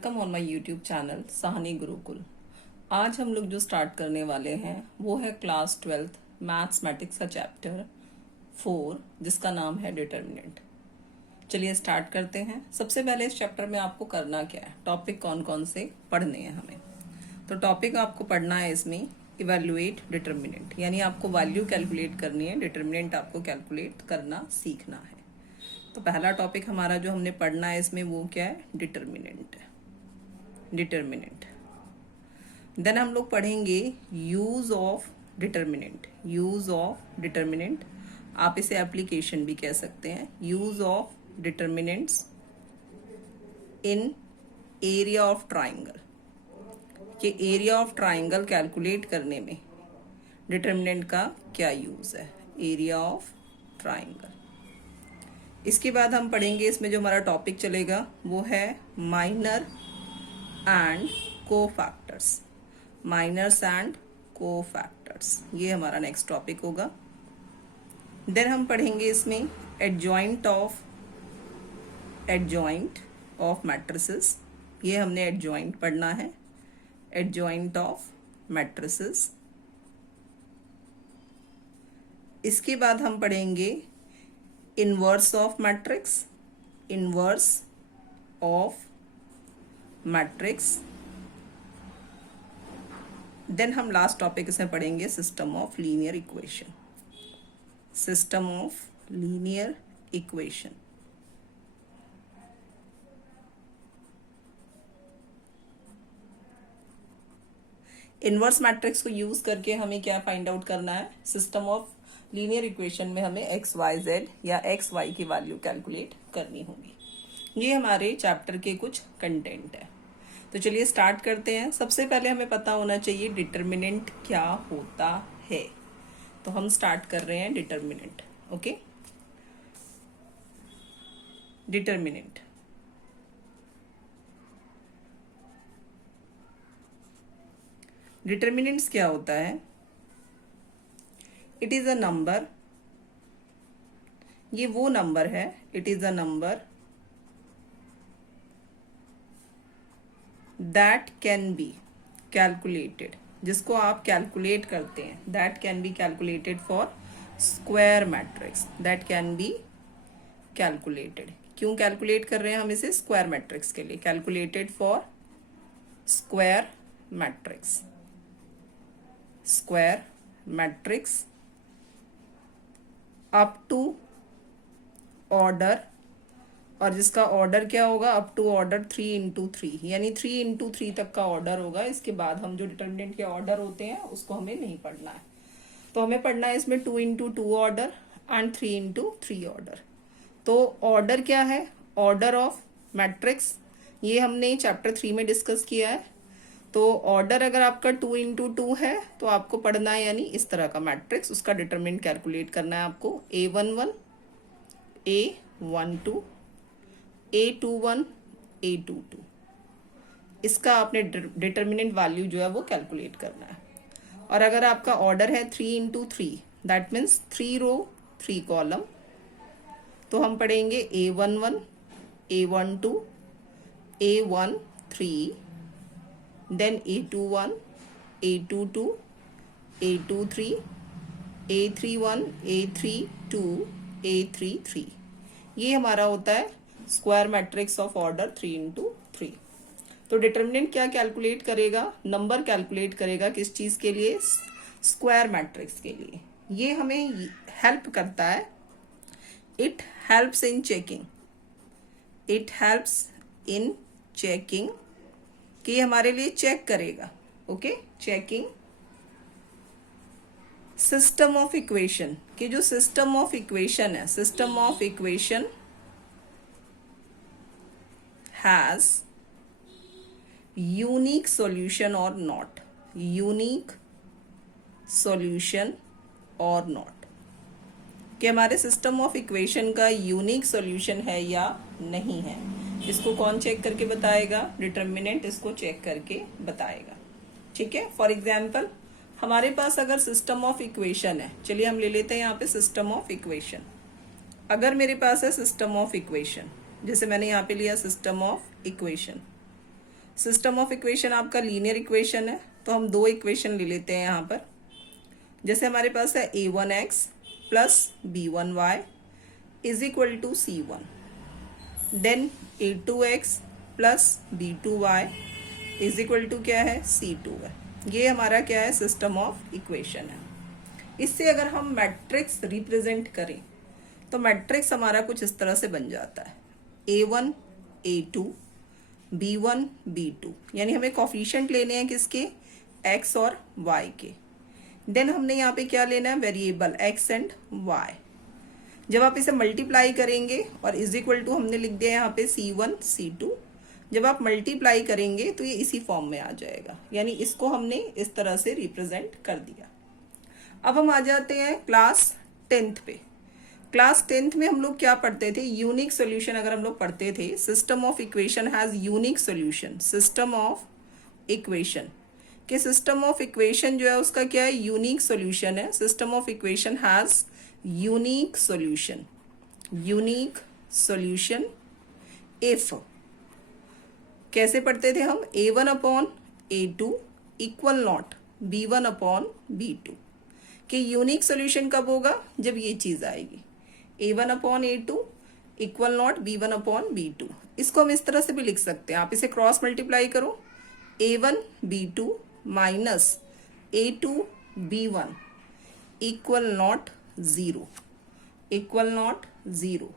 Welcome on my YouTube channel Sahni Gurukul. आज हम लोग जो स्टार्ट करने वाले हैं वो है क्लास 12th मैथमेटिक्स का चैप्टर 4 जिसका नाम है डिटर्मिनेंट। चलिए स्टार्ट करते हैं। सबसे पहले इस चैप्टर में आपको करना क्या है, टॉपिक कौन कौन से पढ़ने हैं हमें। तो टॉपिक आपको पढ़ना है इसमें इवेल्युएट डिटर्मिनेंट, यानी आपको वैल्यू कैलकुलेट करनी है, डिटर्मिनेंट आपको कैलकुलेट करना सीखना है। तो पहला टॉपिक हमारा जो हमने पढ़ना है इसमें वो क्या है, डिटर्मिनेंट। देन हम लोग पढ़ेंगे use of determinant. Use of determinant, आप इसे एप्लीकेशन भी कह सकते हैं। Use of determinants in area of triangle, कि एरिया ऑफ ट्राइंगल कैलकुलेट करने में डिटर्मिनेंट का क्या यूज है, एरिया ऑफ ट्राइंगल। इसके बाद हम पढ़ेंगे, इसमें जो हमारा टॉपिक चलेगा वो है minor and cofactors. Minors and cofactors, ये हमारा नेक्स्ट टॉपिक होगा। देन हम पढ़ेंगे इसमें एडजॉइंट ऑफ मैट्रिसेस। ये हमने एडजॉइंट पढ़ना है, एडजॉइंट ऑफ मैट्रिसेस। इसके बाद हम पढ़ेंगे inverse of matrix, inverse of matrix. Then हम लास्ट टॉपिक इसमें पढ़ेंगे system of linear equation, system of linear equation. Inverse matrix को यूज करके हमें क्या फाइंड आउट करना है, सिस्टम ऑफ लीनियर इक्वेशन में हमें एक्स वाई जेड या एक्स वाई की वैल्यू कैलकुलेट करनी होगी। ये हमारे चैप्टर के कुछ कंटेंट है। तो चलिए स्टार्ट करते हैं। सबसे पहले हमें पता होना चाहिए डिटर्मिनेंट क्या होता है। तो हम स्टार्ट कर रहे हैं डिटर्मिनेंट। ओके, डिटर्मिनेंट डिटर्मिनेंट्स क्या होता है, इट इज अ नंबर, ये वो नंबर है, it is a number that can be calculated, जिसको आप कैलकुलेट करते हैं, that can be calculated for square matrix, that can be calculated. क्यों कैलकुलेट कर रहे हैं हम इसे, स्क्वायर मैट्रिक्स के लिए, calculated for square matrix, square matrix up to order, और जिसका ऑर्डर क्या होगा, अप टू ऑर्डर 3×3, यानी 3×3 तक का ऑर्डर होगा। इसके बाद हम जो डिटर्मिनेंट के ऑर्डर होते हैं उसको हमें नहीं पढ़ना है। तो हमें पढ़ना है इसमें 2×2 ऑर्डर एंड 3×3 ऑर्डर। तो ऑर्डर क्या है, ऑर्डर ऑफ मैट्रिक्स, ये हमने चैप्टर 3 में डिस्कस किया है। तो ऑर्डर अगर आपका 2×2 है तो आपको पढ़ना है, यानी इस तरह का मैट्रिक्स, उसका डिटरमिनेंट कैलकुलेट करना है आपको। A11, A12, A21, A22, इसका आपने डिटरमिनेंट वैल्यू जो है वो कैलकुलेट करना है। और अगर आपका ऑर्डर है 3×3, दैट मीन्स 3 रो 3 कॉलम, तो हम पढ़ेंगे A11, A12, A13, then A21, A22, A23, A31, A32, A33। ये हमारा होता है स्क्वायर मैट्रिक्स ऑफ ऑर्डर 3×3। तो डिटर्मिनेंट क्या कैलकुलेट करेगा, नंबर कैलकुलेट करेगा, किस चीज के लिए, स्क्वायर मैट्रिक्स के लिए। ये हमें हेल्प करता है, it helps in checking, it helps in checking, कि हमारे लिए चेक करेगा। Okay, checking system of equation, कि जो सिस्टम ऑफ इक्वेशन है, system of equation has unique solution और नॉट, यूनिक सॉल्यूशन और नॉट, कि हमारे सिस्टम ऑफ इक्वेशन का यूनिक सॉल्यूशन है या नहीं है। इसको कौन चेक करके बताएगा, डिटर्मिनेंट इसको चेक करके बताएगा। ठीक है, फॉर एग्जाम्पल हमारे पास अगर सिस्टम ऑफ इक्वेशन है, चलिए हम ले लेते हैं यहाँ पे सिस्टम ऑफ इक्वेशन। अगर मेरे पास है सिस्टम ऑफ इक्वेशन, जैसे मैंने यहाँ पे लिया system of equation, system of equation आपका लीनियर इक्वेशन है, तो हम दो इक्वेशन ले लेते हैं यहाँ पर। जैसे हमारे पास है a1x plus b1y is equal to c1, then a2x plus b2y is equal to क्या है, c2 है। ये हमारा क्या है, सिस्टम ऑफ इक्वेशन है। इससे अगर हम मैट्रिक्स रिप्रेजेंट करें तो मैट्रिक्स हमारा कुछ इस तरह से बन जाता है, a1 a2 b1 b2, यानी हमें कोफिशिएंट लेने हैं किसके, x और y के। देन हमने यहाँ पे क्या लेना है, वेरिएबल x एंड y। जब आप इसे मल्टीप्लाई करेंगे और इज इक्वल टू हमने लिख दिया यहाँ पे c1 c2, जब आप मल्टीप्लाई करेंगे तो ये इसी फॉर्म में आ जाएगा, यानी इसको हमने इस तरह से रिप्रेजेंट कर दिया। अब हम आ जाते हैं क्लास 10th पे। क्लास 10th में हम लोग क्या पढ़ते थे, यूनिक सॉल्यूशन अगर हम लोग पढ़ते थे, system of equation has unique solution. System of equation के सिस्टम ऑफ इक्वेशन जो है उसका क्या है, यूनिक सॉल्यूशन है। System of equation has unique solution. Unique solution if, कैसे पढ़ते थे हम, a1 upon a2 equal not b1 upon b2। कि यूनिक सॉल्यूशन कब होगा, जब ये चीज़ आएगी, a1 upon a2 equal not b1 upon b2। इसको हम इस तरह से भी लिख सकते हैं, आप इसे क्रॉस मल्टीप्लाई करो, a1 b2 minus a2 b1 equal not 0, equal not 0।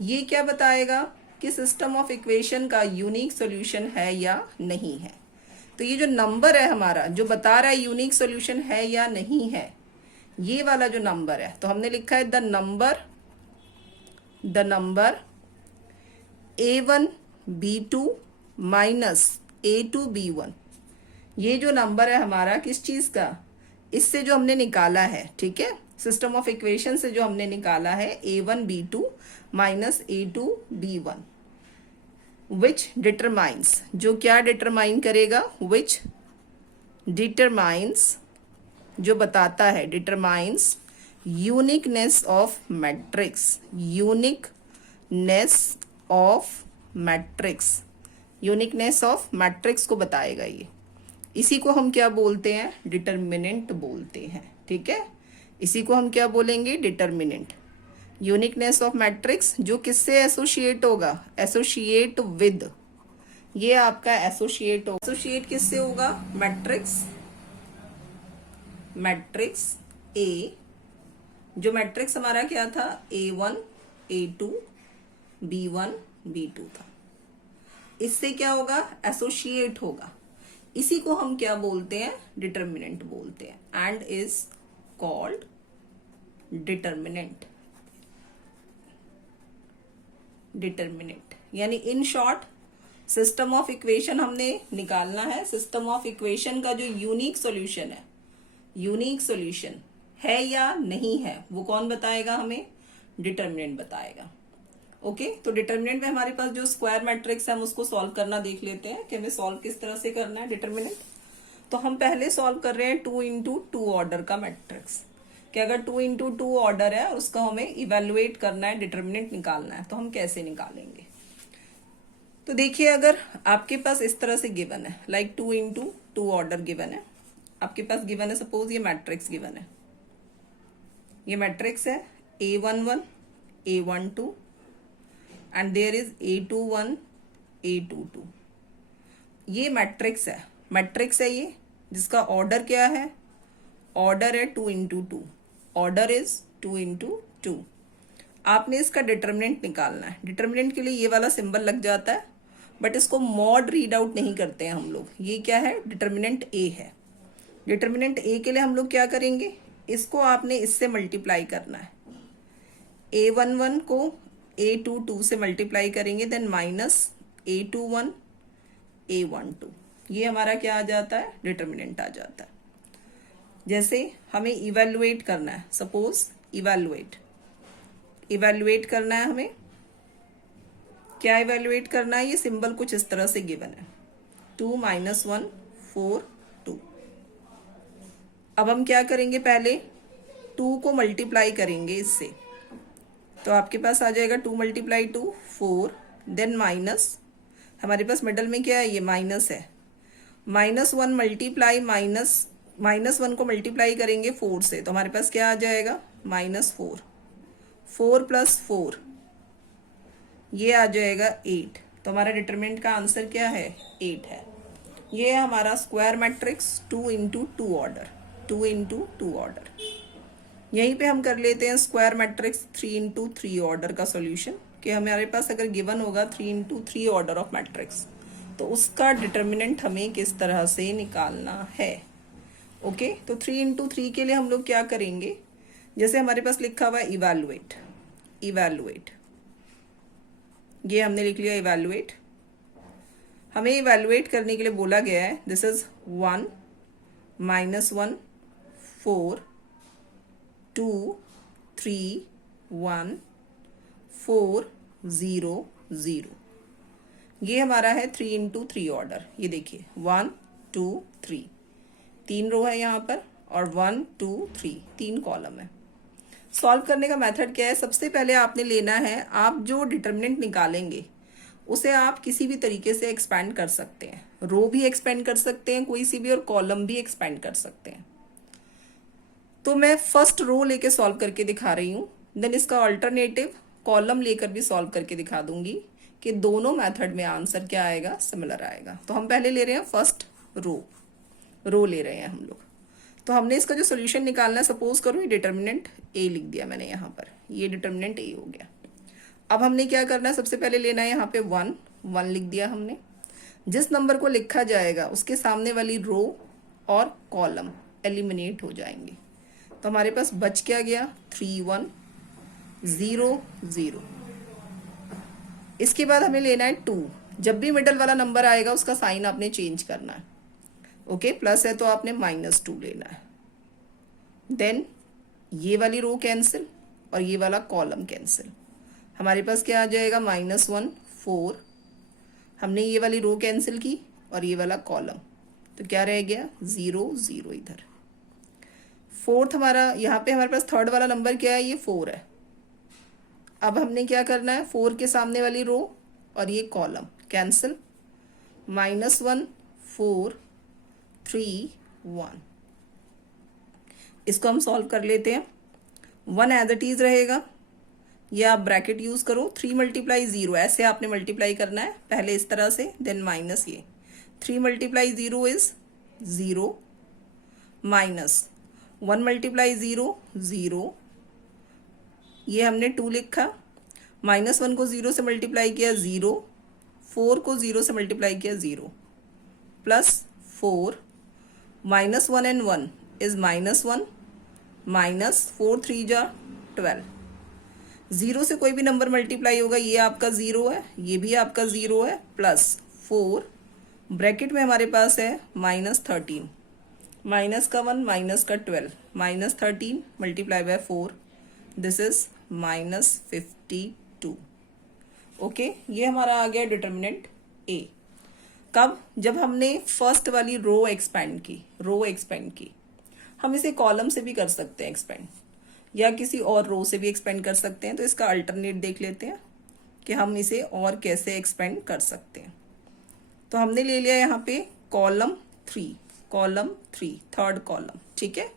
ये क्या बताएगा कि सिस्टम ऑफ इक्वेशन का यूनिक सॉल्यूशन है या नहीं है। तो ये जो नंबर है हमारा जो बता रहा है यूनिक सॉल्यूशन है या नहीं है, ये वाला जो नंबर है, तो हमने लिखा है the number a1 b2 minus a2 b1। ये जो नंबर है हमारा किस चीज़ का, इससे जो हमने निकाला है, ठीक है, सिस्टम ऑफ इक्वेशन से जो हमने निकाला है a1 b2 minus a2 b1, विच डिटरमाइंस, जो क्या डिटरमाइन करेगा, विच डिटरमाइंस, जो बताता है, determines uniqueness of matrix. Uniqueness of matrix, uniqueness of matrix को बताएगा ये। इसी को हम क्या बोलते हैं, डिटरमिनेंट बोलते हैं, ठीक है। इसी को हम क्या बोलेंगे, डिटरमिनेंट। यूनिकनेस ऑफ मैट्रिक्स जो किससे एसोसिएट होगा, एसोसिएट विद, ये आपका एसोसिएट होगा। एसोसिएट किससे होगा, मैट्रिक्स, मैट्रिक्स ए, जो मैट्रिक्स हमारा क्या था, a1 a2 b1 b2 था, इससे क्या होगा, एसोसिएट होगा। इसी को हम क्या बोलते हैं, डिटरमिनेंट बोलते हैं, and is called determinant. Determinant यानी in short system of equation हमने निकालना है। सिस्टम ऑफ इक्वेशन का जो यूनिक सॉल्यूशन है, यूनिक सॉल्यूशन है या नहीं है, वो कौन बताएगा हमें, डिटरमिनेंट बताएगा। ओके, तो डिटरमिनेंट में हमारे पास जो स्क्वायर मैट्रिक्स है हम उसको सॉल्व करना देख लेते हैं कि हमें सॉल्व किस तरह से करना है डिटरमिनेंट। तो हम पहले सॉल्व कर रहे हैं 2 into 2 ऑर्डर का मैट्रिक्स, कि अगर 2 into 2 ऑर्डर है और उसका हमें इवेलुएट करना है, डिटरमिनेंट निकालना है, तो हम कैसे निकालेंगे। तो देखिए, अगर आपके पास इस तरह से गिवन है, लाइक 2 into 2 ऑर्डर गिवन है, आपके पास गिवन है, सपोज ये मैट्रिक्स गिवन है, ये मैट्रिक्स है a11 a12 and there is a21 a22। ये मैट्रिक्स है, मैट्रिक्स है ये, जिसका ऑर्डर क्या है, ऑर्डर है 2 into 2, ऑर्डर इज 2 into 2। आपने इसका डिटरमिनेंट निकालना है। डिटरमिनेंट के लिए ये वाला सिंबल लग जाता है, बट इसको मॉड रीड आउट नहीं करते हैं हम लोग। ये क्या है, डिटरमिनेंट ए है। डिटरमिनेंट ए के लिए हम लोग क्या करेंगे, इसको आपने इससे मल्टीप्लाई करना है, a11 को a22 से मल्टीप्लाई करेंगे, देन माइनस a21 a12। ये हमारा क्या आ जाता है, डिटरमिनेंट आ जाता है। जैसे हमें इवेलुएट करना है, सपोज इवेलुएट करना है हमें, क्या इवेलुएट करना है, ये सिंबल कुछ इस तरह से गिवन है, 2 - 1 4 2। अब हम क्या करेंगे, पहले 2 को मल्टीप्लाई करेंगे इससे, तो आपके पास आ जाएगा 2 × 2 4, देन माइनस, हमारे पास मिडल में क्या है, ये माइनस है, -1 मल्टीप्लाई -1 को मल्टीप्लाई करेंगे 4 से, तो हमारे पास क्या आ जाएगा, -4, 4 + 4 ये आ जाएगा 8। तो हमारा डिटरमिनेंट का आंसर क्या है, 8 है। ये है हमारा स्क्वायर मैट्रिक्स 2 × 2 ऑर्डर, 2 × 2 ऑर्डर। यहीं पे हम कर लेते हैं स्क्वायर मैट्रिक्स 3 × 3 ऑर्डर का सॉल्यूशन, कि हमारे पास अगर गिवन होगा 3 × 3 ऑर्डर ऑफ मैट्रिक्स, तो उसका डिटरमिनेंट हमें किस तरह से निकालना है। ओके, तो 3 × 3 के लिए हम लोग क्या करेंगे, जैसे हमारे पास लिखा हुआ है इवैल्यूएट, इवैल्यूएट, ये हमने लिख लिया इवैल्यूएट। हमें इवैल्यूएट करने के लिए बोला गया है दिस इज 1 -1 4 2 3 1 4 0 0। ये हमारा है 3 × 3 ऑर्डर। ये देखिए 1 2 3, 3 रो है यहाँ पर, और 1 2 3 3 कॉलम है। सॉल्व करने का मेथड क्या है, सबसे पहले आपने लेना है, आप जो डिटरमिनेंट निकालेंगे उसे आप किसी भी तरीके से एक्सपेंड कर सकते हैं, रो भी एक्सपेंड कर सकते हैं कोई सी भी, और कॉलम भी एक्सपेंड कर सकते हैं। तो मैं फर्स्ट रो लेके सॉल्व करके दिखा रही हूँ, देन इसका अल्टरनेटिव कॉलम लेकर भी सॉल्व करके दिखा दूंगी कि दोनों मेथड में आंसर क्या आएगा, सिमिलर आएगा। तो हम पहले ले रहे हैं फर्स्ट रो ले रहे हैं हम लोग। तो हमने इसका जो सोल्यूशन निकालना है, सपोज करो ये डिटरमिनेंट ए लिख दिया मैंने यहाँ पर, ये डिटरमिनेंट ए हो गया। अब हमने क्या करना है, सबसे पहले लेना है यहाँ पे 1 लिख दिया हमने। जिस नंबर को लिखा जाएगा उसके सामने वाली रो और कॉलम एलिमिनेट हो जाएंगे। तो हमारे पास बच क्या गया, 3 1 0 0। इसके बाद हमें लेना है 2। जब भी मिडल वाला नंबर आएगा उसका साइन आपने चेंज करना है। ओके, प्लस है तो आपने -2 लेना है। देन ये वाली रो कैंसिल और ये वाला कॉलम कैंसिल। हमारे पास क्या आ जाएगा, -1 4। हमने ये वाली रो कैंसिल की और ये वाला कॉलम, तो क्या रह गया, 0 0 इधर। फोर्थ हमारा यहाँ पे, हमारे पास थर्ड वाला नंबर क्या है, ये 4 है। अब हमने क्या करना है, 4 के सामने वाली रो और ये कॉलम कैंसिल, -1 4 3 1। इसको हम सॉल्व कर लेते हैं। 1 एज इट इज रहेगा, या आप ब्रैकेट यूज करो, 3 × 0 ऐसे आपने मल्टीप्लाई करना है, पहले इस तरह से, देन माइनस ये 3 × 0 इज 0, -1 × 0 0, ये हमने 2 लिखा, -1 को 0 से मल्टीप्लाई किया 0, 4 को 0 से मल्टीप्लाई किया 0, +4, -1 and 1 is -1, -4 3 जा 12। 0 से कोई भी नंबर मल्टीप्लाई होगा, ये आपका 0 है, ये भी आपका 0 है, +4 ब्रैकेट में हमारे पास है -13, माइनस का 1 माइनस का 12, -13 × 4, दिस इज -52। ओके, ये हमारा आ गया डिटरमिनेंट ए। कब, जब हमने फर्स्ट वाली रो एक्सपेंड की, हम इसे कॉलम से भी कर सकते हैं एक्सपेंड, या किसी और रो से भी एक्सपेंड कर सकते हैं। तो इसका अल्टरनेट देख लेते हैं कि हम इसे और कैसे एक्सपेंड कर सकते हैं। तो हमने ले लिया यहाँ पे कॉलम 3, थर्ड कॉलम, ठीक है।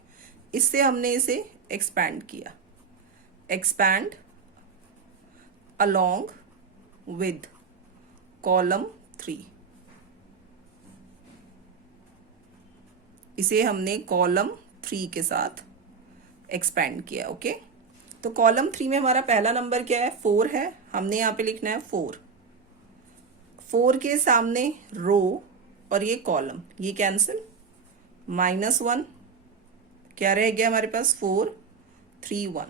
इससे हमने इसे एक्सपैंड किया, एक्सपैंड अलोंग विद कॉलम 3, इसे हमने कॉलम 3 के साथ एक्सपैंड किया। ओके, तो कॉलम 3 में हमारा पहला नंबर क्या है, 4 है। हमने यहाँ पे लिखना है 4 के सामने रो और ये कॉलम, ये कैंसिल, -1 क्या रह गया हमारे पास, 4 3 1।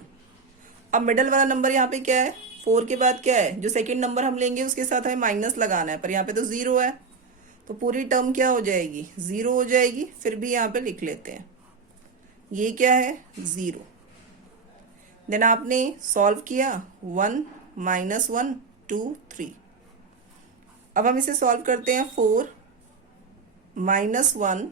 अब मिडल वाला नंबर यहाँ पे क्या है, 4 के बाद क्या है, जो सेकंड नंबर हम लेंगे उसके साथ हमें माइनस लगाना है, पर यहाँ पे तो 0 है, तो पूरी टर्म क्या हो जाएगी, 0 हो जाएगी। फिर भी यहाँ पे लिख लेते हैं, ये क्या है, 0। देन आपने सॉल्व किया, 1 -1 2 3। अब हम इसे सॉल्व करते हैं, 4 -1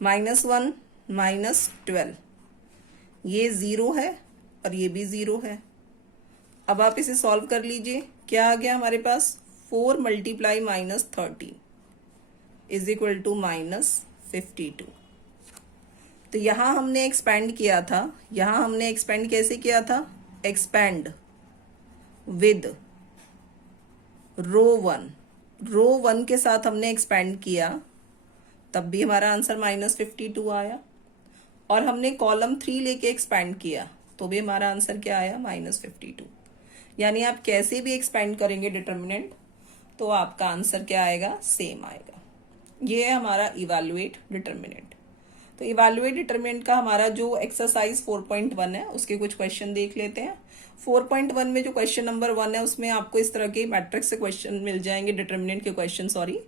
-12, ये 0 है और ये भी 0 है, अब आप इसे सॉल्व कर लीजिए। क्या आ गया हमारे पास, 4 मल्टीप्लाई -13 इज इक्वल टू -52। तो यहाँ हमने एक्सपेंड किया था, यहाँ हमने एक्सपेंड कैसे किया था, एक्सपेंड विद रो वन के साथ हमने एक्सपेंड किया, तब भी हमारा आंसर -52 आया। और हमने कॉलम 3 लेके एक्सपेंड किया तो भी हमारा आंसर क्या आया, -52। यानी आप कैसे भी एक्सपेंड करेंगे डिटर्मिनेंट तो आपका आंसर क्या आएगा, सेम आएगा। ये है हमारा इवैल्यूएट डिटर्मिनेंट। तो इवैल्यूएट डिटर्मिनेंट का हमारा जो एक्सरसाइज 4.1 है उसके कुछ क्वेश्चन देख लेते हैं। 4.1 में जो क्वेश्चन नंबर 1 है उसमें आपको इस तरह के मैट्रिक्स से क्वेश्चन मिल जाएंगे, डिटर्मिनेंट के क्वेश्चन सॉरी,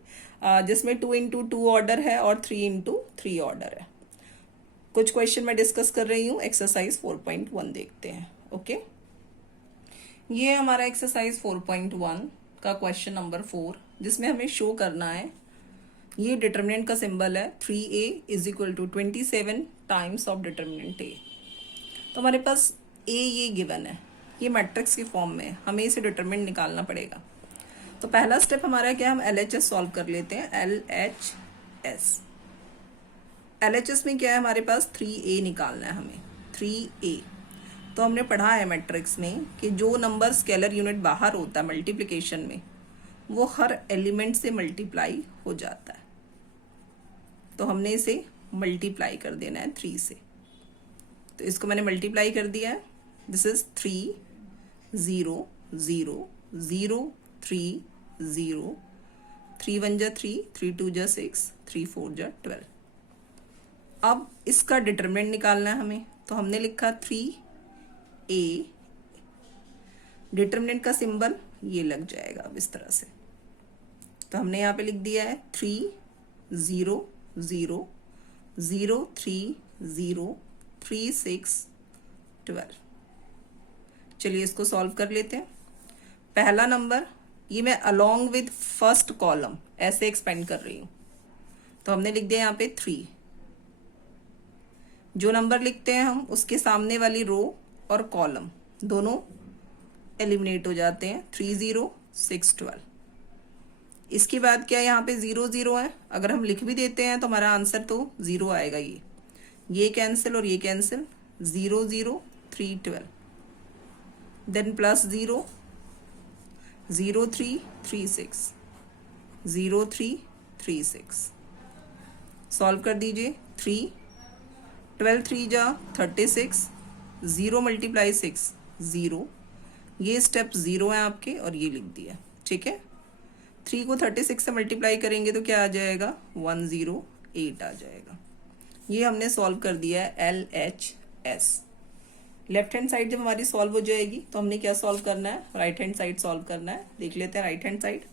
जिसमें 2x2 ऑर्डर है और 3x3 ऑर्डर है। कुछ क्वेश्चन मैं डिस्कस कर रही हूँ, एक्सरसाइज 4.1 देखते हैं। ओके, ये हमारा एक्सरसाइज 4.1 का क्वेश्चन नंबर 4, जिसमें हमें शो करना है, ये डिटर्मिनेंट का सिंबल है 3a is equal to 27 times of determinant a। तो हमारे पास a ये गिवन है, ये मैट्रिक्स की फॉर्म में, हमें इसे डिटर्मिनेंट निकालना पड़ेगा। तो पहला स्टेप हमारा क्या, हम LHS सॉल्व कर लेते हैं। LHS में क्या है हमारे पास, 3a निकालना है हमें, 3a। तो हमने पढ़ा है मैट्रिक्स में कि जो नंबर स्केलर यूनिट बाहर होता है मल्टीप्लिकेशन में, वो हर एलिमेंट से मल्टीप्लाई हो जाता है। तो हमने इसे मल्टीप्लाई कर देना है 3 से। तो इसको मैंने मल्टीप्लाई कर दिया है। दिस इज 3 0 0 0 3 0, 3 1 जा 3, 3 2 जा 6, 3 4 जा 12। अब इसका डिटरमिनेंट निकालना है हमें, तो हमने लिखा 3a, डिटरमिनेंट का सिंबल ये लग जाएगा अब इस तरह से। तो हमने यहाँ पे लिख दिया है 3 0 0 0 3 0 3 6 12। चलिए इसको सॉल्व कर लेते हैं। पहला नंबर ये मैं अलोंग विद फर्स्ट कॉलम ऐसे एक्सपेंड कर रही हूँ, तो हमने लिख दिया यहाँ पे 3। जो नंबर लिखते हैं हम उसके सामने वाली रो और कॉलम दोनों एलिमिनेट हो जाते हैं, 3 0 6 12। इसके बाद क्या यहाँ पे 0 0 है, अगर हम लिख भी देते हैं तो हमारा आंसर तो 0 आएगा। ये कैंसिल और ये कैंसिल, 0 0 3 12, देन प्लस 0 0 3 3 6 0 3 3 6। सॉल्व कर दीजिए। 3 12 3 जा 36, 0 मल्टीप्लाई 6 0, ये स्टेप 0 है आपके और ये लिख दिया, ठीक है। 3 को 36 से मल्टीप्लाई करेंगे तो क्या आ जाएगा, 108 आ जाएगा। ये हमने सॉल्व कर दिया है LHS। लेफ्ट हैंड साइड जब हमारी सॉल्व हो जाएगी तो हमने क्या सॉल्व करना है, राइट हैंड साइड सॉल्व करना है। देख लेते हैं राइट हैंड साइड,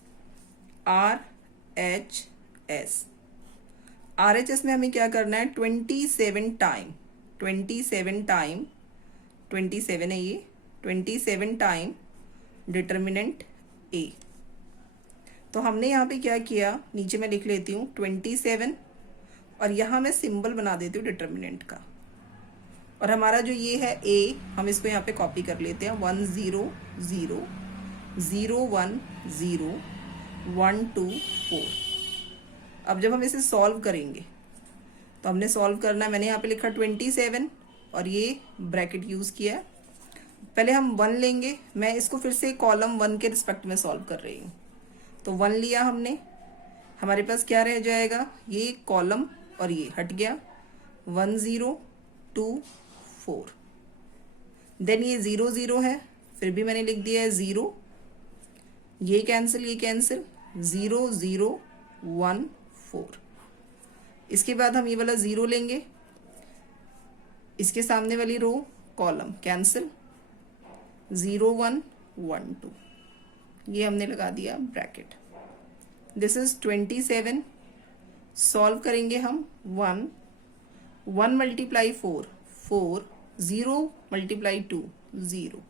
RHS में हमें क्या करना है, 27 टाइम 27 है ये, 27 टाइम डिटर्मिनेंट A। तो हमने यहाँ पे क्या किया, नीचे मैं लिख लेती हूँ 27 और यहाँ मैं सिंबल बना देती हूँ डिटर्मिनेंट का। और हमारा जो ये है A, हम इसको यहाँ पे कॉपी कर लेते हैं, 1 0 0 0 1 0 1 2 4। अब जब हम इसे सॉल्व करेंगे तो हमने सॉल्व करना है, मैंने यहाँ पे लिखा 27 और ये ब्रैकेट यूज़ किया है। पहले हम 1 लेंगे, मैं इसको फिर से कॉलम 1 के रिस्पेक्ट में सॉल्व कर रही हूँ। तो 1 लिया हमने, हमारे पास क्या रह जाएगा, ये कॉलम और ये हट गया, 1 0 2 4। देन ये 0 0 है, फिर भी मैंने लिख दिया है 0, ये कैंसिल 0 0 1 4। इसके बाद हम ये वाला 0 लेंगे, इसके सामने वाली रो कॉलम कैंसिल, 0 1 1 2, ये हमने लगा दिया ब्रैकेट। This is 27। सॉल्व करेंगे हम 1 मल्टीप्लाई 4 4, 0 मल्टीप्लाई 2 0,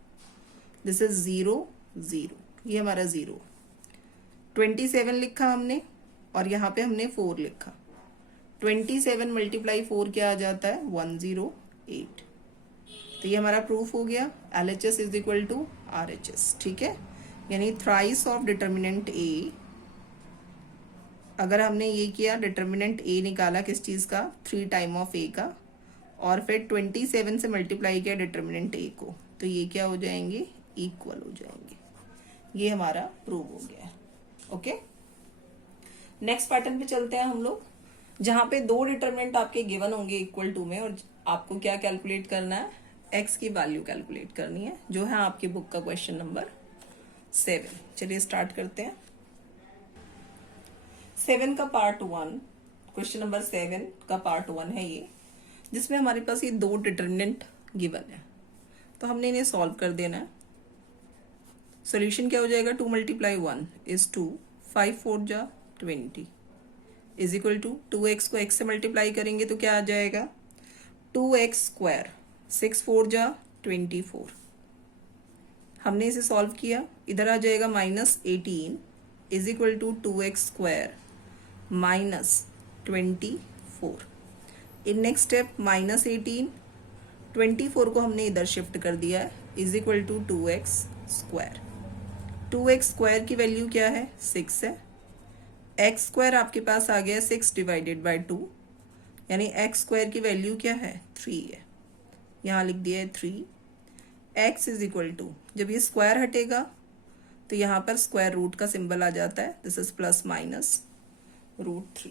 दिस इज 0 0, ये हमारा 0। 27 लिखा हमने और यहाँ पे हमने 4 लिखा, 27 मल्टीप्लाई 4 क्या आ जाता है, 108। तो ये हमारा प्रूफ हो गया, LHS is equal to RHS, ठीक है। यानी थ्राइस ऑफ डिटर्मिनेंट ए, अगर हमने ये किया डिटर्मिनेंट ए निकाला किस चीज़ का, 3 टाइम ऑफ ए का, और फिर 27 से मल्टीप्लाई किया डिटर्मिनेंट ए को, तो ये क्या हो जाएंगे, इक्वल हो जाएंगे। ये हमारा प्रूव हो गया है। ओके, नेक्स्ट पैटर्न पे चलते हैं हम लोग, जहाँ पे 2 डिटर्मिनेंट आपके गिवन होंगे इक्वल टू में, और आपको क्या कैलकुलेट करना है, एक्स की वैल्यू कैलकुलेट करनी है, जो है आपकी बुक का क्वेश्चन नंबर 7। चलिए स्टार्ट करते हैं। 7 का पार्ट 1, क्वेश्चन नंबर 7 का पार्ट 1 है ये, जिसमें हमारे पास ये 2 डिटर्मिनेंट गिवन है, तो हमने इन्हें सॉल्व कर देना है। सोल्यूशन क्या हो जाएगा, 2 × 1 इज 2, 5 4 जा 20 इज इक्वल टू 2x को x से मल्टीप्लाई करेंगे तो क्या आ जाएगा, 2x², 6 4 जा 24। हमने इसे सॉल्व किया, इधर आ जाएगा -18 is equal to 2x² -24। In next step -18, 24 को हमने इधर शिफ्ट कर दिया है, is equal to 2x²। 2x² की वैल्यू क्या है, 6 है। x² आपके पास आ गया 6 / 2, यानी x² की वैल्यू क्या है, 3 है। यहाँ लिख दिया है 3। x इज इक्वल टू, जब ये स्क्वायर हटेगा तो यहाँ पर स्क्वायर रूट का सिंबल आ जाता है, दिस इज +-√3।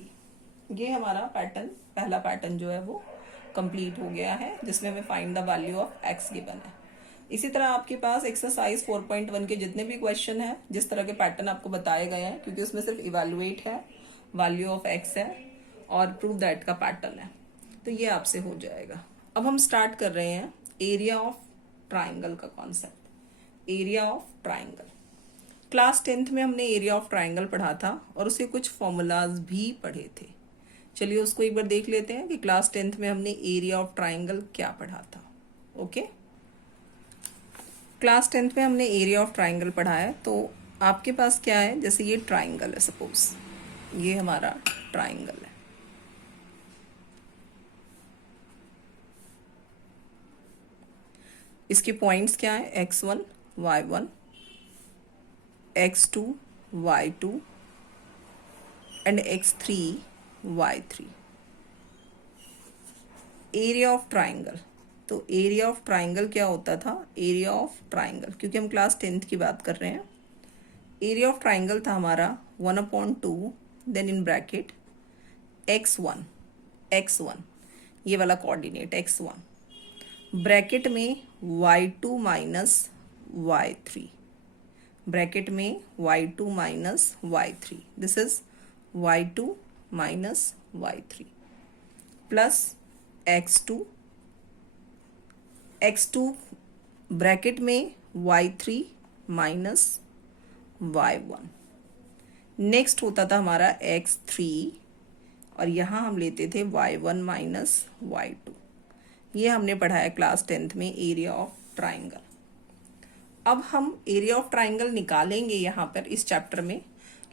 ये हमारा पैटर्न, पहला पैटर्न जो है वो कंप्लीट हो गया है, जिसमें हमें find the value of x given है। इसी तरह आपके पास एक्सरसाइज 4.1 के जितने भी क्वेश्चन हैं, जिस तरह के पैटर्न आपको बताए गए हैं, क्योंकि उसमें सिर्फ इवेलुएट है, वैल्यू ऑफ x है और प्रूव दैट का पैटर्न है, तो ये आपसे हो जाएगा। अब हम स्टार्ट कर रहे हैं एरिया ऑफ ट्राइंगल का concept. Area of triangle, class 10th में हमने एरिया ऑफ ट्राइंगल पढ़ा था और उसके कुछ फॉर्मूलाज भी पढ़े थे। चलिए उसको एक बार देख लेते हैं कि क्लास 10th में हमने एरिया ऑफ ट्राइंगल क्या पढ़ा था। ओके, क्लास 10th में हमने एरिया ऑफ ट्राइंगल पढ़ा है। तो आपके पास क्या है, जैसे ये ट्राइंगल है, सपोज ये हमारा ट्राइंगल है, इसके पॉइंट्स क्या है, x1 y1, x2 y2 and x3 y3। Area of triangle, तो एरिया ऑफ ट्राइंगल क्या होता था, एरिया ऑफ ट्राइंगल, क्योंकि हम क्लास 10th की बात कर रहे हैं, एरिया ऑफ ट्राइंगल था हमारा 1/2, देन इन ब्रैकेट x1 ये वाला कोऑर्डिनेट x1, ब्रैकेट में y2 - y3, ब्रैकेट में y2 - y3, this is y2 - y3 plus x2 bracket में y3 - y1। नेक्स्ट होता था हमारा x3 और यहाँ हम लेते थे y1 - y2। ये हमने पढ़ा है क्लास 10th में एरिया ऑफ ट्राइंगल। अब हम एरिया ऑफ ट्राइंगल निकालेंगे यहाँ पर इस चैप्टर में,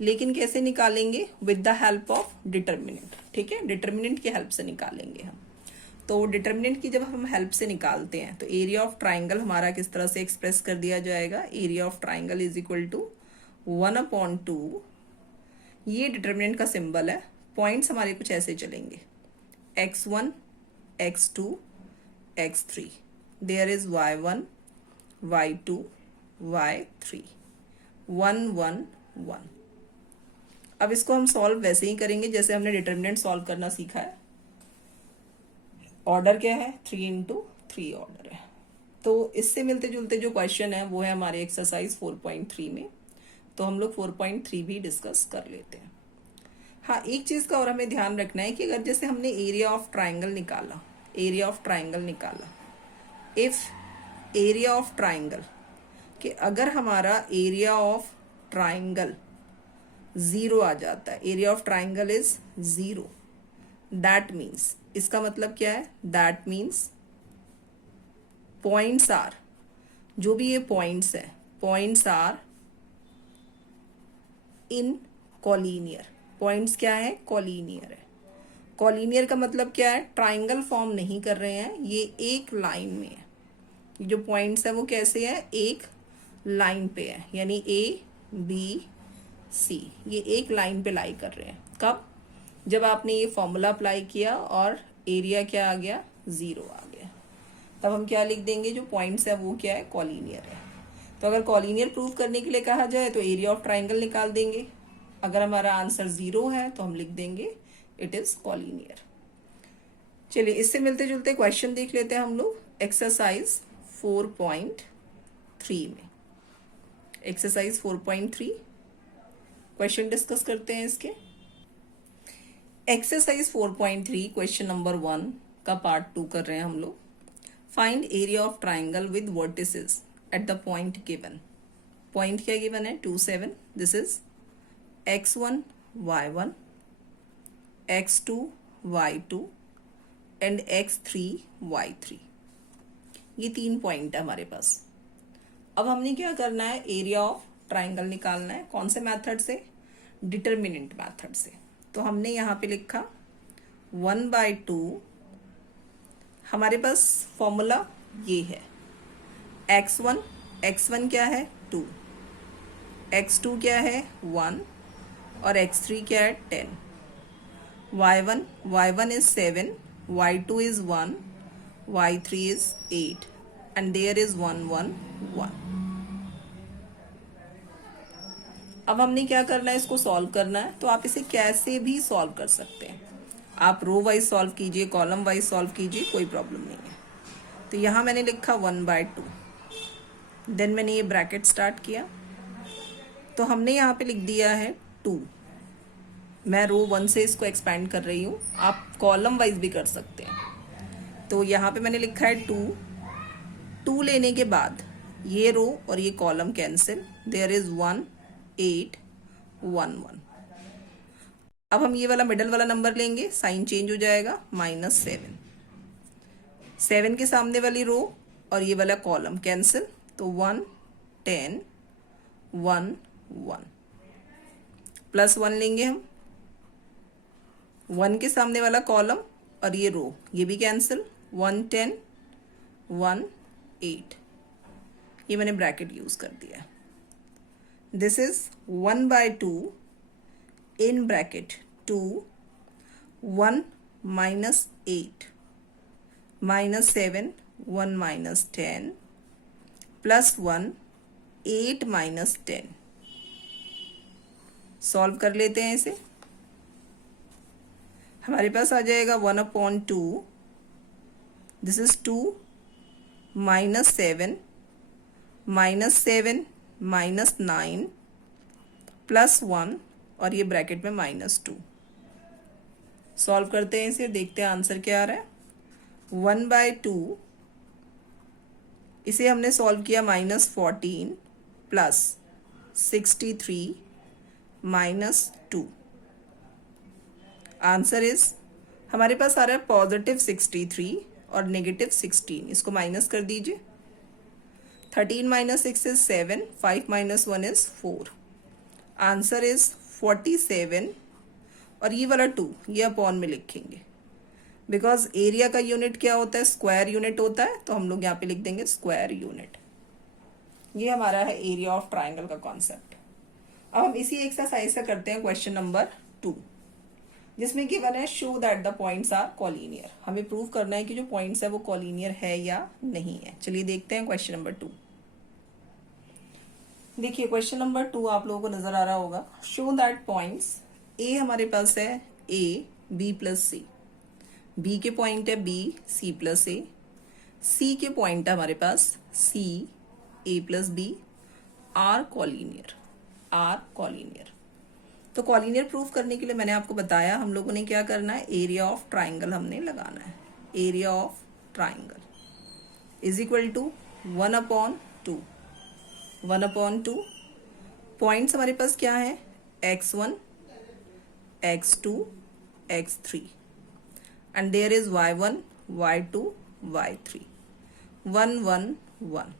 लेकिन कैसे निकालेंगे, with the help of determinant. ठीक है, डिटर्मिनेंट की हेल्प से निकालेंगे हम। तो डिटर्मिनेंट की जब हम हेल्प से निकालते हैं तो एरिया ऑफ ट्राइंगल हमारा किस तरह से एक्सप्रेस कर दिया जाएगा, area of triangle is equal to 1/2, ये डिटर्मिनेंट का सिंबल है। पॉइंट्स हमारे कुछ ऐसे चलेंगे, x1 x2 x3, there is y1 y2 y3, 1 1 1। अब इसको हम सॉल्व वैसे ही करेंगे जैसे हमने डिटर्मिनेंट सॉल्व करना सीखा है। ऑर्डर क्या है, 3 × 3 ऑर्डर है। तो इससे मिलते जुलते जो क्वेश्चन है वो है हमारे एक्सरसाइज 4.3 में, तो हम लोग 4.3 भी डिस्कस कर लेते हैं। हाँ, एक चीज़ का और हमें ध्यान रखना है कि अगर जैसे हमने एरिया ऑफ ट्राइंगल निकाला, इफ एरिया ऑफ ट्राइंगल, कि अगर हमारा एरिया ऑफ ट्राइंगल 0 आ जाता है, area of triangle is 0, that means, इसका मतलब क्या है, दैट मीन्स पॉइंट्स आर, जो भी ये पॉइंट्स है, points are in collinear. Points क्या है, कॉलीनियर है। कॉलीनियर का मतलब क्या है, ट्राइंगल फॉर्म नहीं कर रहे हैं, ये एक लाइन में है। ये जो पॉइंट्स है वो कैसे हैं, एक लाइन पे है, यानी ABC, ये एक लाइन पे लाई कर रहे हैं। कब, जब आपने ये फॉर्मूला अप्लाई किया और एरिया क्या आ गया, 0 आ गया, तब हम क्या लिख देंगे, जो पॉइंट्स है वो क्या है, कॉलीनियर है। तो अगर कॉलीनियर प्रूव करने के लिए कहा जाए तो एरिया ऑफ ट्राइंगल निकाल देंगे। अगर हमारा आंसर 0 है तो हम लिख देंगे इट इज कॉलीनियर। चलिए इससे मिलते जुलते क्वेश्चन देख लेते हैं हम लोग एक्सरसाइज 4.3 में। एक्सरसाइज 4.3 क्वेश्चन डिस्कस करते हैं इसके। एक्सरसाइज 4.3 क्वेश्चन नंबर 1 का पार्ट 2 कर रहे हैं हम लोग। Find area of triangle with vertices at the point given. Point क्या गिवन है, 2 7। This is x1 y1, x2 y2 and x3 y3। ये 3 पॉइंट है हमारे पास। अब हमने क्या करना है, एरिया ऑफ ट्राइंगल निकालना है। कौन से मेथड से, डिटर्मिनेंट मेथड से। तो हमने यहाँ पे लिखा 1/2। हमारे पास फॉर्मूला ये है, x1 क्या है 2, x2 क्या है 1 और x3 क्या है 10। y1 is 7, y2 is 1, y3 is 8 and there is 1 1 1। अब हमने क्या करना है, इसको सॉल्व करना है। तो आप इसे कैसे भी सॉल्व कर सकते हैं, आप रो वाइज सॉल्व कीजिए, कॉलम वाइज सॉल्व कीजिए, कोई प्रॉब्लम नहीं है। तो यहाँ मैंने लिखा 1/2, देन मैंने ये ब्रैकेट स्टार्ट किया, तो हमने यहाँ पे लिख दिया है 2। मैं रो 1 से इसको एक्सपेंड कर रही हूँ, आप कॉलम वाइज भी कर सकते हैं। तो यहाँ पे मैंने लिखा है 2 लेने के बाद ये रो और ये कॉलम कैंसिल, देयर इज 1 8 1 1। अब हम ये वाला मिडल वाला नंबर लेंगे, साइन चेंज हो जाएगा, -7। 7 के सामने वाली रो और ये वाला कॉलम कैंसिल, तो 1 10 1 1 +1 लेंगे हम। 1 के सामने वाला कॉलम और ये रो ये भी कैंसिल, 1 10 1 8। ये मैंने ब्रैकेट यूज कर दिया। This is 1/2 in bracket 2 1 -8 -7 1 -10 +1 8 -10। Solve कर लेते हैं इसे। हमारे पास आ जाएगा 1/2, दिस इज 2 -7 -7 -9 +1 और ये ब्रैकेट में -2। सॉल्व करते हैं इसे, देखते हैं आंसर क्या आ रहा है। 1/2 इसे हमने सॉल्व किया, -14 +63 -2। आंसर इज, हमारे पास आ रहा है +63 और -16। इसको माइनस कर दीजिए। 13 - 6 is 7, 5 - 1 is 4। आंसर इज 47 और ये वाला 2 ये अपॉन में लिखेंगे, बिकॉज एरिया का यूनिट क्या होता है, स्क्वायर यूनिट होता है, तो हम लोग यहाँ पे लिख देंगे स्क्वायर यूनिट। ये हमारा है एरिया ऑफ ट्राइंगल का कॉन्सेप्ट। अब हम इसी एक्सरसाइज से करते हैं क्वेश्चन नंबर 2, जिसमें गिवन है show that the points are collinear. हमें प्रूव करना है कि जो पॉइंट्स है वो कॉलीनियर है या नहीं है। चलिए देखते हैं क्वेश्चन नंबर 2। देखिए क्वेश्चन नंबर 2 आप लोगों को नजर आ रहा होगा। शो दैट पॉइंट्स, ए हमारे पास है A B plus C, B के पॉइंट है B C plus A, C के पॉइंट है हमारे पास C A plus B, are collinear, are collinear. तो कॉलीनियर प्रूफ करने के लिए मैंने आपको बताया हम लोगों ने क्या करना है, एरिया ऑफ ट्राइंगल हमने लगाना है। Area of triangle is equal to 1/2। 1/2 points हमारे पास क्या है, x1 x2 x3 and there is y1 y2 y3 1 1 1।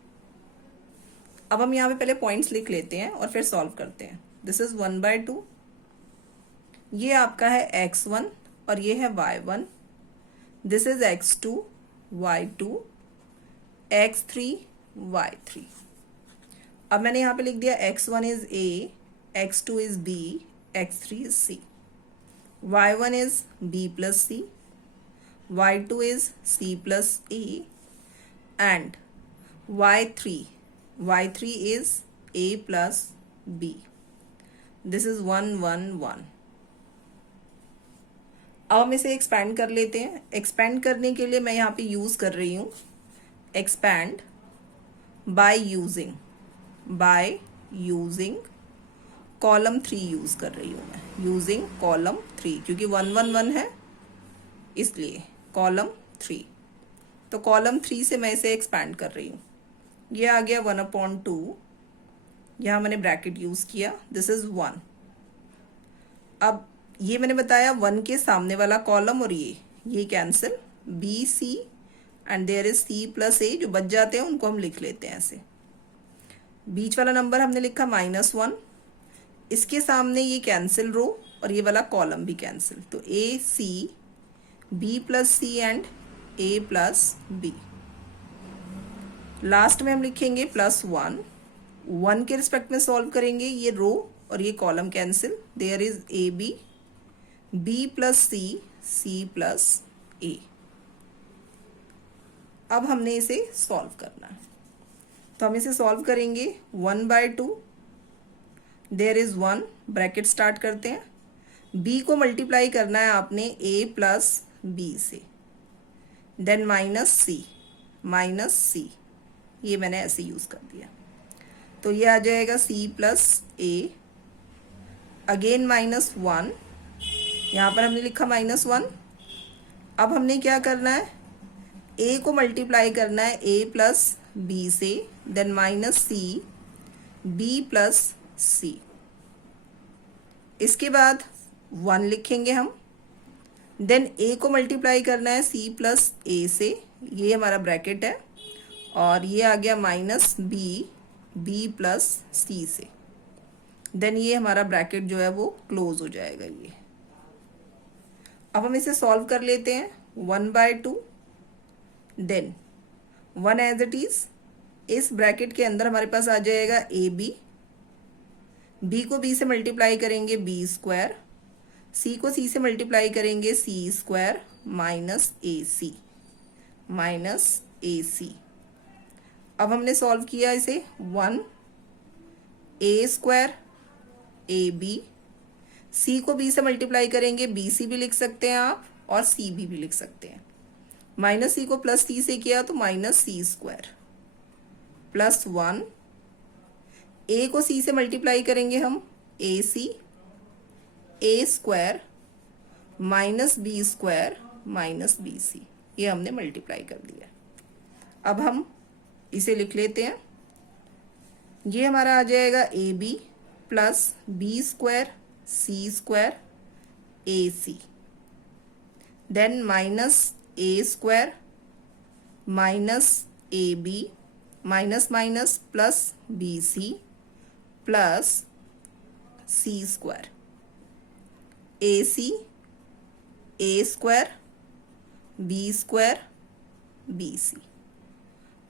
अब हम यहाँ पे पहले पॉइंट्स लिख लेते हैं और फिर सॉल्व करते हैं। दिस इज 1/2, ये आपका है x1 और ये है y1, this is x2 y2 x3 y3। अब मैंने यहाँ पे लिख दिया x1 is a, x2 is b, x3 is c, y1 is b plus c, y2 is c plus a, and y3 is a plus b. This is 1 1 1। अब हम इसे expand कर लेते हैं। एक्सपैंड करने के लिए मैं यहाँ पे यूज कर रही हूँ expand by using column 3 use कर रही हूँ मैं, यूजिंग कॉलम 3, क्योंकि 1 1 1 है इसलिए कॉलम 3। तो कॉलम 3 से मैं इसे एक्सपैंड कर रही हूँ। ये आ गया 1/2, यहाँ मैंने ब्रैकेट यूज किया, दिस इज 1। अब ये मैंने बताया 1 के सामने वाला कॉलम और ये cancel, B C and there is C plus A, जो बच जाते हैं उनको हम लिख लेते हैं ऐसे। बीच वाला नंबर हमने लिखा -1, इसके सामने ये कैंसिल रो और ये वाला कॉलम भी कैंसिल, तो A C, B plus C and A plus B. Last में हम लिखेंगे +1, 1 के रिस्पेक्ट में सॉल्व करेंगे, ये रो और ये column cancel, there is A B, B plus C, C plus A. अब हमने इसे सॉल्व करना है, तो हम इसे सॉल्व करेंगे 1/2, देयर इज 1, ब्रैकेट स्टार्ट करते हैं, b को मल्टीप्लाई करना है आपने a प्लस बी से, देन माइनस सी, ये मैंने ऐसे यूज कर दिया, तो ये आ जाएगा c प्लस ए, अगेन -1, यहाँ पर हमने लिखा -1। अब हमने क्या करना है, a को मल्टीप्लाई करना है a प्लस बी से, देन -c, b प्लस सी, इसके बाद 1 लिखेंगे हम, देन a को मल्टीप्लाई करना है c प्लस ए से, ये हमारा ब्रैकेट है, और ये आ गया -b प्लस सी से, देन ये हमारा ब्रैकेट जो है वो क्लोज हो जाएगा ये। अब हम इसे सॉल्व कर लेते हैं 1/2, देन 1 एज इट इज, इस ब्रैकेट के अंदर हमारे पास आ जाएगा ए बी को बी से मल्टीप्लाई करेंगे b², सी को सी से मल्टीप्लाई करेंगे c² -ac। अब हमने सॉल्व किया इसे 1 a² ab, सी को बी से मल्टीप्लाई करेंगे, bc भी लिख सकते हैं आप और cb भी लिख सकते हैं, -c को +c से किया तो -c² +1, a को c से मल्टीप्लाई करेंगे हम ac, a² -b² -bc, ये हमने मल्टीप्लाई कर दिया। अब हम इसे लिख लेते हैं, ये हमारा आ जाएगा ab plus b² c² ac, देन -a² -ab minus plus bc plus c², ac, a² b² bc।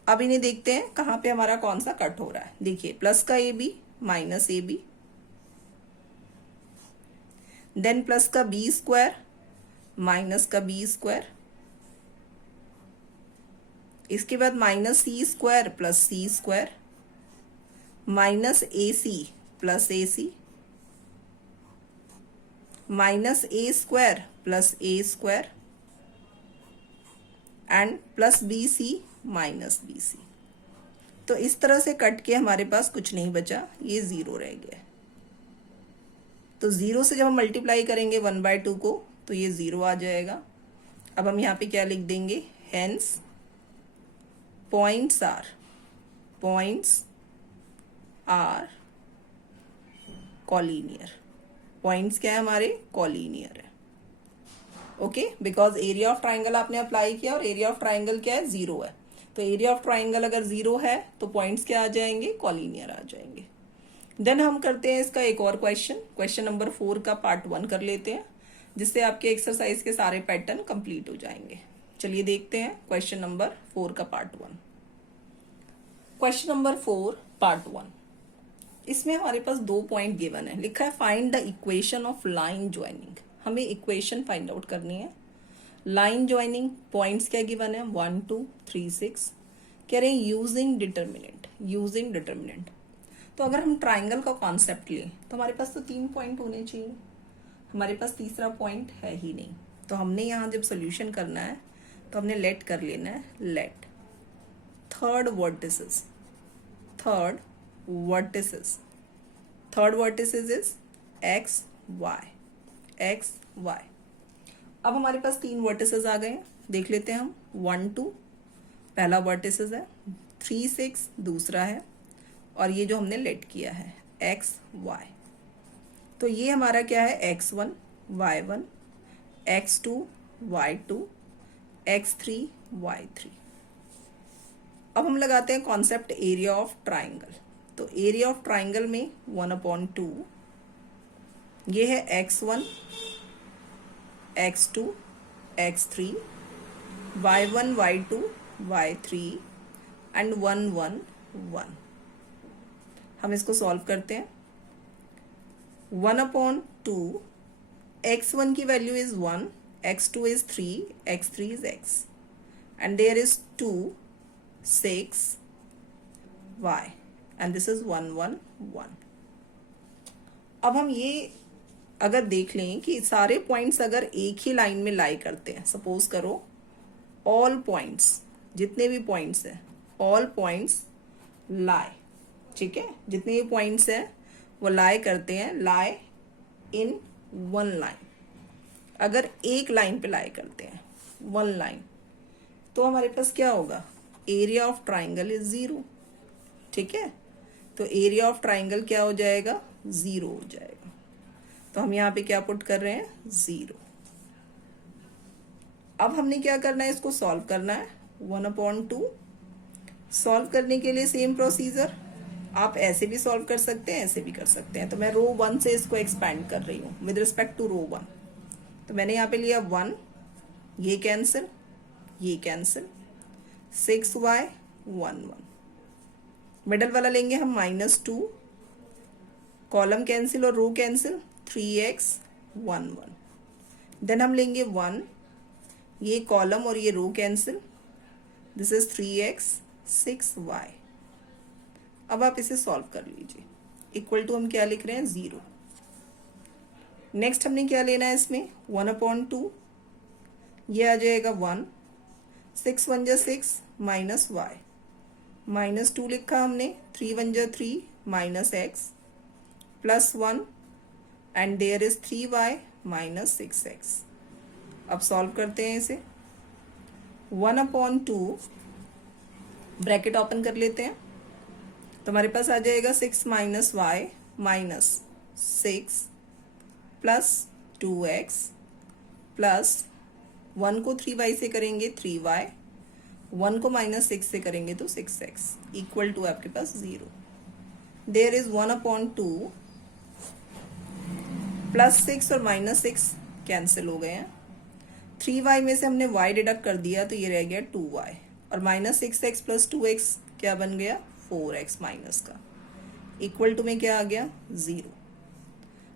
अब इन्हें देखते हैं कहाँ पे हमारा कौन सा कट हो रहा है। देखिए, प्लस का ab minus ab, then plus का b² माइनस का b², इसके बाद -c² plus c² -ac plus ac -a² plus a² and plus bc minus bc। तो इस तरह से कट के हमारे पास कुछ नहीं बचा, ये 0 रह गया। तो 0 से जब हम मल्टीप्लाई करेंगे 1/2 को तो ये 0 आ जाएगा। अब हम यहाँ पे क्या लिख देंगे, hence points are collinear. Points क्या है हमारे, कॉलीनियर है। Okay, because area of triangle आपने अप्लाई किया और एरिया ऑफ ट्राइंगल क्या है, 0 है। तो एरिया ऑफ ट्राइंगल अगर 0 है तो पॉइंट्स क्या आ जाएंगे, कॉलीनियर आ जाएंगे। देन हम करते हैं इसका एक और क्वेश्चन नंबर 4 का पार्ट 1 कर लेते हैं, जिससे आपके एक्सरसाइज के सारे पैटर्न कंप्लीट हो जाएंगे। चलिए देखते हैं क्वेश्चन नंबर 4 का पार्ट 1। Question number 4 part 1। इसमें हमारे पास 2 पॉइंट गिवन है, लिखा है find the equation of line joining. हमें इक्वेशन फाइंड आउट करनी है। लाइन ज्वाइनिंग पॉइंट्स क्या गिवन है 1 2 3 6। कह रहे हैं यूजिंग डिटर्मिनेंट, यूजिंग डिटर्मिनेंट। तो अगर हम ट्राइंगल का कॉन्सेप्ट लें तो हमारे पास तो 3 पॉइंट होने चाहिए, हमारे पास तीसरा पॉइंट है ही नहीं। तो हमने यहाँ जब सोल्यूशन करना है तो हमने लेट कर लेना है, let third vertices, third vertices is x y, x y। अब हमारे पास 3 वर्टिसेस आ गए हैं, देख लेते हैं हम। 1 2 पहला वर्टिसेस है, 3 6 दूसरा है, और ये जो हमने लेट किया है x y। तो ये हमारा क्या है x1 y1, x2 y2, x3 y3। अब हम लगाते हैं कॉन्सेप्ट एरिया ऑफ ट्राइंगल। तो एरिया ऑफ ट्राइंगल में 1/2 ये है x1 x2 x3 y1 y2 y3 and 1 1 1। हम इसको सॉल्व करते हैं। 1/2 x1 की value is 1, x2 is 3, x3 is x, and there is 2 6 y, and this is 1 1 1। अब हम ये अगर देख लें कि सारे पॉइंट्स अगर एक ही लाइन में लाई करते हैं, सपोज करो ऑल पॉइंट्स, जितने भी पॉइंट्स हैं ऑल पॉइंट्स लाई, ठीक है, जितने भी पॉइंट्स हैं वो लाई करते हैं, लाई इन वन लाइन। अगर एक लाइन पे लाई करते हैं, वन लाइन, तो हमारे पास क्या होगा, एरिया ऑफ ट्राइंगल इज 0, ठीक है। तो एरिया ऑफ ट्राइंगल क्या हो जाएगा, 0 हो जाएगा। तो हम यहाँ पे क्या पुट कर रहे हैं, 0। अब हमने क्या करना है, इसको सॉल्व करना है। 1/2 सॉल्व करने के लिए सेम प्रोसीजर, आप ऐसे भी सॉल्व कर सकते हैं, ऐसे भी कर सकते हैं। तो मैं रो 1 से इसको एक्सपैंड कर रही हूँ विद रिस्पेक्ट टू रो 1। तो मैंने यहाँ पे लिया 1, ये कैंसिल, ये कैंसिल, 6y 1 1। मिडल वाला लेंगे हम -2, कॉलम कैंसिल और रो कैंसिल, 3x 1 1। देन हम लेंगे 1, ये कॉलम और ये रो cancel, this is 3x 6y। अब आप इसे सॉल्व कर लीजिए। इक्वल टू हम क्या लिख रहे हैं, 0। नेक्स्ट हमने क्या लेना है इसमें, 1/2 ये आ जाएगा 1, 6 1 जा 6 माइनस y, -2 लिखा हमने, 3 1 जा 3 minus x plus 1, and there is 3y minus 6x। अब सॉल्व करते हैं इसे। 1/2 ब्रैकेट ओपन कर लेते हैं, तो हमारे पास आ जाएगा 6 minus y minus 6 plus 2x plus 1 को 3y से करेंगे 3y, 1 को -6 से करेंगे तो 6x, इक्वल टू आपके पास 0। देयर इज 1/2 प्लस 6 और -6 कैंसिल हो गए हैं। 3y में से हमने y डिडक्ट कर दिया तो ये रह गया 2y, और -6x प्लस 2x क्या बन गया, 4x माइनस का, इक्वल टू में क्या आ गया, 0।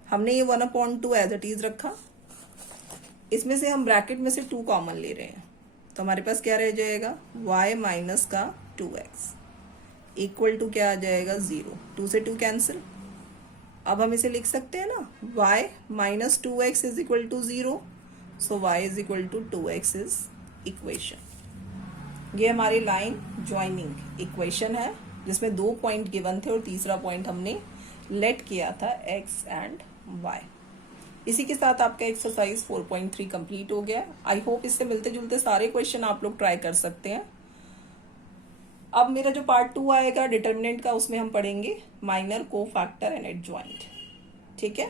हमने ये 1/2 एज इट इज रखा, इसमें से हम ब्रैकेट में से 2 कॉमन ले रहे हैं, तो हमारे पास क्या रह जाएगा, y माइनस का 2x, इक्वल टू क्या आ जाएगा, 0। 2 से 2 कैंसिल। अब हम इसे लिख सकते हैं ना, y minus 2x is equal to 0, so y is equal to 2x is equation. ये हमारी लाइन ज्वाइनिंग इक्वेशन है, जिसमें 2 पॉइंट गिवन थे और तीसरा पॉइंट हमने लेट किया था x एंड y। इसी के साथ आपका एक्सरसाइज 4.3 कंप्लीट हो गया। आई होप इससे मिलते जुलते सारे क्वेश्चन आप लोग ट्राई कर सकते हैं। अब मेरा जो पार्ट 2 आएगा डिटर्मिनेंट का, उसमें हम पढ़ेंगे माइनर कोफैक्टर एंड एडजॉइंट, ठीक है।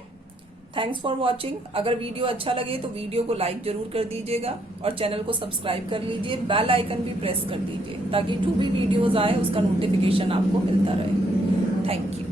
Thanks for watching. अगर वीडियो अच्छा लगे तो वीडियो को लाइक जरूर कर दीजिएगा और चैनल को सब्सक्राइब कर लीजिए, बेल आइकन भी प्रेस कर दीजिए ताकि जो भी वीडियोज आए उसका नोटिफिकेशन आपको मिलता रहे। Thank you.